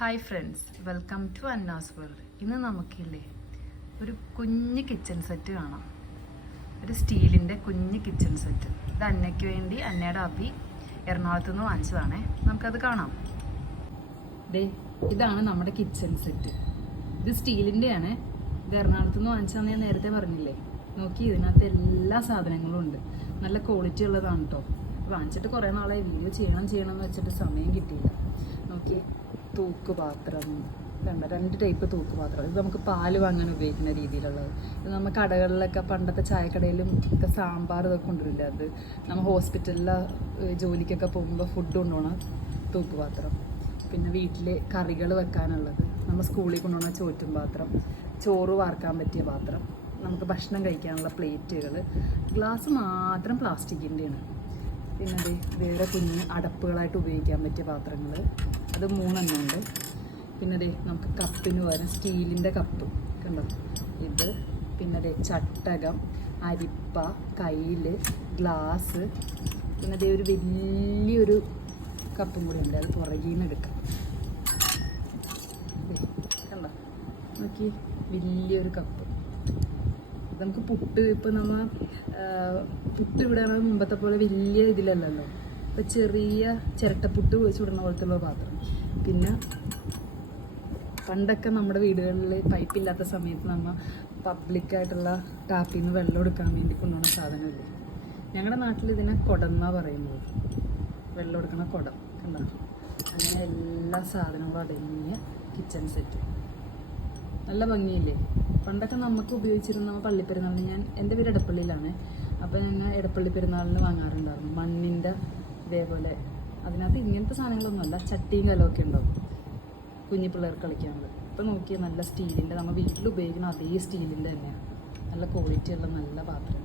Hi friends, welcome to Anna's world. ഇന്ന് നമുക്കില്ലേ ഒരു കുഞ്ഞ് കിച്ചൺ സെറ്റ് കാണാം. ഒരു സ്റ്റീലിൻ്റെ കുഞ്ഞ് കിച്ചൺ സെറ്റ്. ഇത് അന്നയ്ക്ക് വേണ്ടി അന്നയുടെ അബി എറണാകുളത്ത് നിന്ന് വാങ്ങിച്ചതാണേ. നമുക്കത് കാണാം. ദേ, ഇതാണ് നമ്മുടെ കിച്ചൺ സെറ്റ്. ഇത് സ്റ്റീലിൻ്റെയാണ്. ഇത് എറണാകുളത്ത് നിന്ന് വാങ്ങിച്ചതെന്ന് ഞാൻ നേരത്തെ പറഞ്ഞില്ലേ. നോക്കി, ഇതിനകത്ത് എല്ലാ സാധനങ്ങളും ഉണ്ട്. നല്ല ക്വാളിറ്റി ഉള്ളതാണ് കേട്ടോ. വാങ്ങിച്ചിട്ട് കുറേ നാളായി. വീഡിയോ ചെയ്യണമെന്ന് വെച്ചിട്ട് സമയം കിട്ടിയില്ല. നോക്കി, തൂക്കുപാത്രം കണ്ട, 2 ടൈപ്പ് തൂക്കുപാത്രം. ഇത് നമുക്ക് പാല് വാങ്ങാൻ ഉപയോഗിക്കുന്ന രീതിയിലുള്ളത്. ഇത് നമ്മൾ കടകളിലൊക്കെ, പണ്ടത്തെ ചായക്കടയിലും ഒക്കെ സാമ്പാർ ഇതൊക്കെ കൊണ്ടുവരില്ല. അത് നമ്മൾ ഹോസ്പിറ്റലിലെ ജോലിക്കൊക്കെ പോകുമ്പോൾ ഫുഡ് കൊണ്ടുപോകണ തൂക്കുപാത്രം. പിന്നെ വീട്ടിൽ കറികൾ വെക്കാനുള്ളത്, നമ്മൾ സ്കൂളിൽ കൊണ്ടുപോകുന്ന ചോറ്റും പാത്രം, ചോറ് വാർക്കാൻ പറ്റിയ പാത്രം, നമുക്ക് ഭക്ഷണം കഴിക്കാനുള്ള പ്ലേറ്റുകൾ. ഗ്ലാസ് മാത്രം പ്ലാസ്റ്റിക്കിൻ്റെയാണ്. പിന്നെ അത് വേറെ കുഞ്ഞ് അടപ്പുകളായിട്ട് ഉപയോഗിക്കാൻ പറ്റിയ പാത്രങ്ങൾ, അത് 3 ഉണ്ട്. പിന്നെ അതെ, നമുക്ക് കപ്പിന് പകരം സ്റ്റീലിൻ്റെ കപ്പ് കണ്ടോ ഇത്. പിന്നെ അതെ, ചട്ടകം, അരിപ്പ, കയ്യിൽ, ഗ്ലാസ്. പിന്നെ അതേ ഒരു വലിയൊരു കപ്പും കൂടി ഉണ്ട്. അത് പുറകിൽ നിന്ന് എടുക്കാം. കണ്ടോ, നോക്കി, വലിയൊരു കപ്പ്. നമുക്ക് പുട്ട്, ഇപ്പം നമ്മൾ പുട്ട് ഇവിടെയാണ് മുമ്പത്തെ പോലെ വലിയ ഇതിലല്ലല്ലോ. ഇപ്പം ചെറിയ ചിരട്ടപ്പുട്ട് ചുടുന്ന പോലത്തുള്ള പാത്രം. പിന്നെ പണ്ടൊക്കെ നമ്മുടെ വീടുകളിൽ പൈപ്പില്ലാത്ത സമയത്ത് നമ്മൾ പബ്ലിക്കായിട്ടുള്ള ടാപ്പിൽ നിന്ന് വെള്ളം എടുക്കാൻ വേണ്ടി കൊണ്ടുപോകുന്ന സാധനമില്ലേ. ഞങ്ങളുടെ നാട്ടിൽ ഇതിനെ കുടന്നാണ് പറയുന്നത്. വെള്ളം എടുക്കണ കുടം കണ്ടോ. അങ്ങനെ എല്ലാ സാധനങ്ങളും അടങ്ങിയ കിച്ചൺ സെറ്റ്. നല്ല ഭംഗിയില്ലേ. പണ്ടൊക്കെ നമുക്ക് ഉപയോഗിച്ചിരുന്ന പള്ളിപ്പെരുന്നാളിന്, ഞാൻ എൻ്റെ വീട് എടപ്പള്ളിയിലാണ്. അപ്പോൾ ഞങ്ങൾ എടപ്പള്ളി പെരുന്നാളിന് വാങ്ങാറുണ്ടായിരുന്നു മണ്ണിൻ്റെ ഇതേപോലെ. അതിനകത്ത് ഇങ്ങനത്തെ സാധനങ്ങളൊന്നുമല്ല, ചട്ടിയും കലമൊക്കെ ഉണ്ടാവും കുഞ്ഞു പിള്ളേർക്ക് കളിക്കാനുള്ളത്. ഇപ്പോൾ നോക്കിയാൽ നല്ല സ്റ്റീലിൻ്റെ, നമ്മൾ വീട്ടിൽ ഉപയോഗിക്കുന്ന അതേ സ്റ്റീലിൻ്റെ തന്നെയാണ്. നല്ല ക്വാളിറ്റിയുള്ള നല്ല പാത്രം.